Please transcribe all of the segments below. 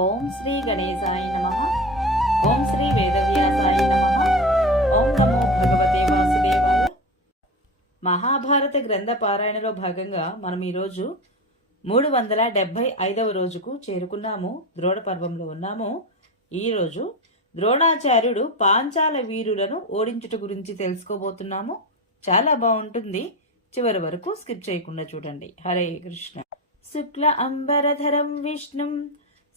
ఓం శ్రీ గణేశాయ నమ. ఓం శ్రీ వేదవ్యాసాయ నమ. ఓం నమో భగవతే వాసుదేవాయ. మహాభారత గ్రంథ పారాయణలో భాగంగా మనం ఈరోజు మూడు వందల డెబ్బై ఐదవ రోజుకు చేరుకున్నాము. ద్రోణ పర్వంలో ఉన్నాము. ఈరోజు ద్రోణాచార్యుడు పాంచాల వీరులను ఓడించుట గురించి తెలుసుకోబోతున్నాము. చాలా బాగుంటుంది. చివరి వరకు స్కిప్ చేయకుండా చూడండి. హరే కృష్ణ. శుక్ల అంబరధరం విష్ణుం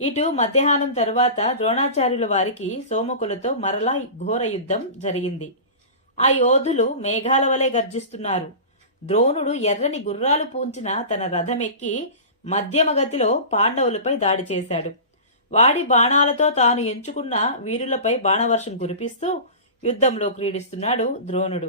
ఇటు మధ్యాహ్నం తరువాత ద్రోణాచార్యుల వారికి సోమకులతో మరలా ఘోర యుద్ధం జరిగింది. ఆ యోధులు మేఘాల వలె గర్జిస్తున్నారు. ద్రోణుడు ఎర్రని గుర్రాలు పూంచిన తన రథమెక్కి మధ్యమ గతిలో పాండవులపై దాడి చేశాడు. వాడి బాణాలతో తాను ఎంచుకున్న వీరులపై బాణవర్షం కురిపిస్తూ యుద్ధంలో క్రీడిస్తున్నాడు ద్రోణుడు.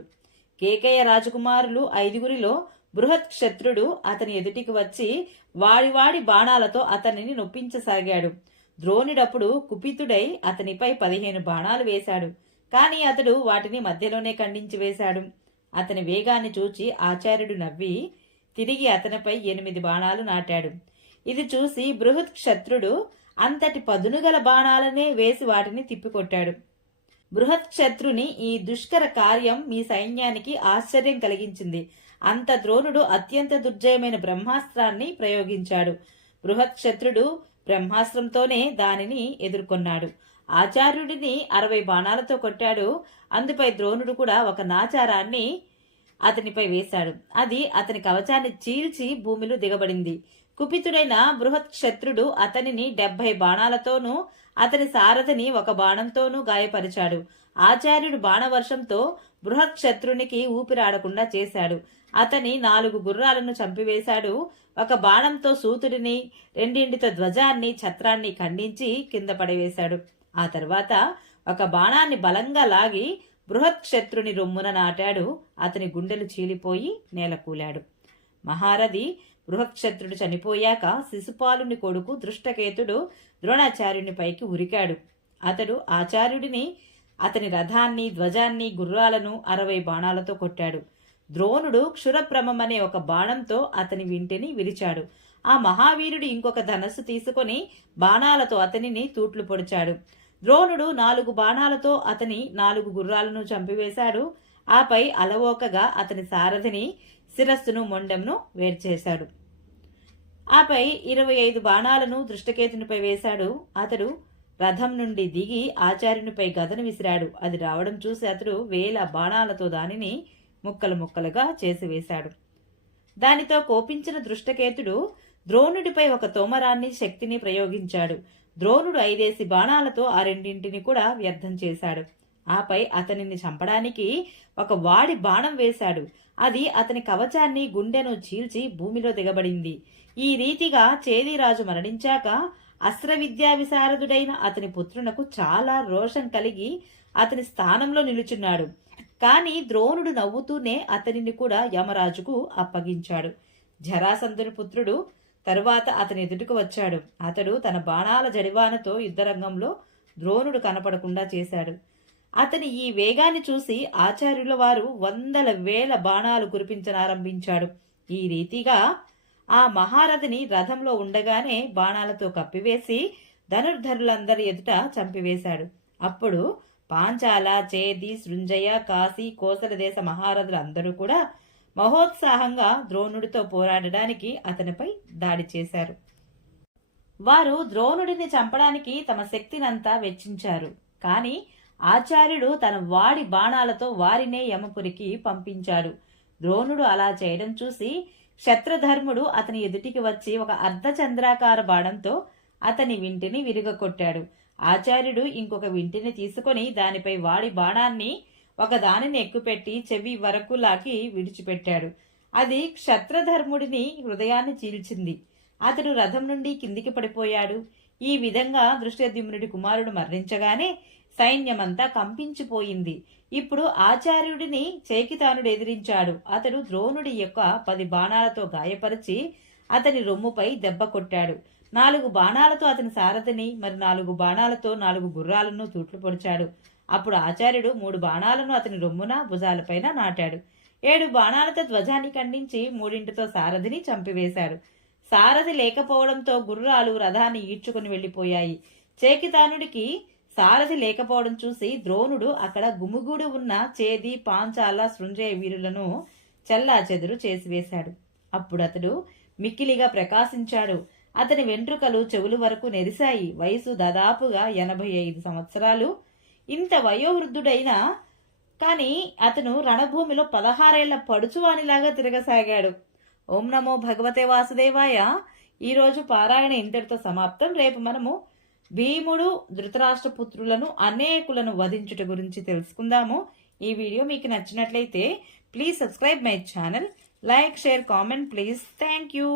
కేకయ్య రాజకుమారులు ఐదుగురిలో బృహత్క్షత్రుడు అతని ఎదుటికి వచ్చి వాడివాడి బాణాలతో అతనిని నొప్పించసాగాడు. ద్రోణుడప్పుడు కుపితుడై అతనిపై పదిహేను బాణాలు వేశాడు. కాని అతడు వాటిని మధ్యలోనే ఖండించి వేశాడు. అతని వేగాన్ని చూచి ఆచార్యుడు నవ్వి తిరిగి అతనిపై ఎనిమిది బాణాలు నాటాడు. ఇది చూసి బృహత్క్షత్రుడు అంతటి పదునుగల బాణాలనే వేసి వాటిని తిప్పికొట్టాడు. బృహత్ క్షత్రుని ఈ దుష్కర కార్యం మీ సైన్యానికి ఆశ్చర్యం కలిగించింది. అంత ద్రోణుడు అత్యంత దుర్జయమైన బ్రహ్మాస్త్రాన్ని ప్రయోగించాడు. బృహత్క్షత్రుడు బ్రహ్మాస్త్రంతోనే దానిని ఎదుర్కొన్నాడు. ఆచార్యుడిని అరవై బాణాలతో కొట్టాడు. అందుపై ద్రోణుడు కూడా ఒక నాచారాన్ని అతనిపై వేశాడు. అది అతని కవచాన్ని చీల్చి భూమిలో దిగబడింది. కుపితుడైన బృహత్ క్షత్రుడు అతనిని డెబ్బై బాణాలతోనూ అతని సారథిని ఒక బాణంతోనూ గాయపరిచాడు. ఆచార్యుడు బాణవర్షంతో బృహత్క్షత్రునికి ఊపిరాడకుండా చేశాడు. అతని నాలుగు గుర్రాలను చంపివేశాడు. ఒక బాణంతో సూతుడిని రెండింటితో ధ్వజాన్ని ఛత్రాన్ని ఖండించి కింద పడవేశాడు. ఆ తర్వాత ఒక బాణాన్ని బలంగా లాగి బృహత్క్షత్రుని రొమ్మున నాటాడు. అతని గుండెలు చీలిపోయి నేలకూలాడు. మహారథి బృహక్షత్రుడు చనిపోయాక శిశుపాలుని కొడుకు దృష్టకేతుడు ద్రోణాచార్యుని పైకి ఉరికాడు. అతడు ఆచార్యుడిని అతని రథాన్ని ధ్వజాన్ని గుర్రాలను అరవై బాణాలతో కొట్టాడు. ద్రోణుడు క్షురప్రమం అనే ఒక బాణంతో అతని వింటిని విరిచాడు. ఆ మహావీరుడు ఇంకొక ధనస్సు తీసుకొని బాణాలతో అతనిని తూట్లు పొడిచాడు. ద్రోణుడు నాలుగు బాణాలతో అతని నాలుగు గుర్రాలను చంపివేశాడు. ఆపై అలవోకగా అతని సారథిని శిరస్సును మొండెంను వేర్చేశాడు. ఆపై ఇరవై ఐదు బాణాలను దృష్టకేతునిపై వేశాడు. అతడు రథం నుండి దిగి ఆచార్యునిపై గదను విసిరాడు. అది రావడం చూసి అతడు వేల బాణాలతో దానిని ముక్కలు ముక్కలుగా చేసివేశాడు దానితో కోపించిన దృష్టకేతుడు ద్రోణుడిపై ఒక తోమరాన్ని శక్తిని ప్రయోగించాడు. ద్రోణుడు ఐదేసి బాణాలతో ఆ రెండింటిని కూడా వ్యర్థం చేశాడు. ఆపై అతనిని చంపడానికి ఒక వాడి బాణం వేశాడు. అది అతని కవచాన్ని గుండెను చీల్చి భూమిలో దిగబడింది. ఈ రీతిగా చేదిరాజు మరణించాక అస్త్ర విద్యా విశారదుడైన అతని పుత్రునకు చాలా రోషం కలిగి అతని స్థానంలో నిలుచున్నాడు. కాని ద్రోణుడు నవ్వుతూనే అతనిని కూడా యమరాజుకు అప్పగించాడు. జరాసంధుని పుత్రుడు తరువాత అతని ఎదుటికి వచ్చాడు. అతడు తన బాణాల జడివానతో యుద్ధరంగంలో ద్రోణుడు కనపడకుండా చేశాడు. అతని ఈ వేగాన్ని చూసి ఆచార్యుల వారు వందల వేల బాణాలు కురిపించనారంభించాడు. ఈ రీతిగా ఆ మహారథిని రథంలో ఉండగానే బాణాలతో కప్పివేసి ధనుర్ధరులందరి ఎదుట చంపివేశాడు. అప్పుడు పాంచాల చేది సృంజయ కాశీ కోసల దేశ మహారథులందరూ కూడా మహోత్సాహంగా ద్రోణుడితో పోరాడడానికి అతనిపై దాడి చేశారు. వారు ద్రోణుడిని చంపడానికి తమ శక్తినంతా వెచ్చించారు. కానీ ఆచార్యుడు తన వాడి బాణాలతో వారినే యమపురికి పంపించాడు. ద్రోణుడు అలా చేయడం చూసి క్షత్రధర్ముడు అతని ఎదుటికి వచ్చి ఒక అర్ధచంద్రాకార బాణంతో అతని వింటిని విరుగకొట్టాడు ఆచార్యుడు ఇంకొక వింటిని తీసుకొని దానిపై వాడి బాణాన్ని ఒక దానిని ఎక్కుపెట్టి చెవి వరకు లాగి విడిచిపెట్టాడు. అది క్షత్రధర్ముడిని హృదయాన్ని చీల్చింది. అతడు రథం నుండి కిందికి పడిపోయాడు. ఈ విధంగా దృష్టద్యుమ్నుడి కుమారుడు మరణించగానే సైన్యమంతా కంపించిపోయింది. ఇప్పుడు ఆచార్యుడిని చేకితానుడు ఎదిరించాడు అతడు ద్రోణుడి యొక్క పది బాణాలతో గాయపరిచి అతని రొమ్ముపై దెబ్బ కొట్టాడు. నాలుగు బాణాలతో అతని సారథిని మరి నాలుగు బాణాలతో నాలుగు గుర్రాలను తూట్లు పొడిచాడు. అప్పుడు ఆచార్యుడు మూడు బాణాలను అతని రొమ్మున భుజాలపైన నాటాడు. ఏడు బాణాలతో ధ్వజాన్ని ఖండించి మూడింటితో సారథిని చంపివేశాడు. సారథి లేకపోవడంతో గుర్రాలు రథాన్ని ఈడ్చుకుని వెళ్ళిపోయాయి చేకితానుడికి సారథి లేకపోవడం చూసి ద్రోణుడు అక్కడ గుమిగూడు ఉన్న చేది పాంచాల శృంజయ వీరులను చెల్లా చెదురు చేసివేశాడు అప్పుడు అతడు మిక్కిలిగా ప్రకాశించాడు. అతని వెంట్రుకలు చెవులు వరకు నెరిశాయి. వయసు దాదాపుగా ఎనభై ఐదు సంవత్సరాలు. ఇంత వయోవృద్ధుడైనా కానీ అతను రణభూమిలో పదహారేళ్ళ పడుచువానిలాగా తిరగసాగాడు. ఓం నమో భగవతే వాసుదేవాయ. ఈరోజు పారాయణ ఇంతటితో సమాప్తం. రేపు మనము భీముడు ధృతరాష్ట్ర పుత్రులను అనేకులను వధించుట గురించి తెలుసుకుందాము. ఈ వీడియో మీకు నచ్చినట్లయితే please subscribe my channel. Like share comment please. Thank you.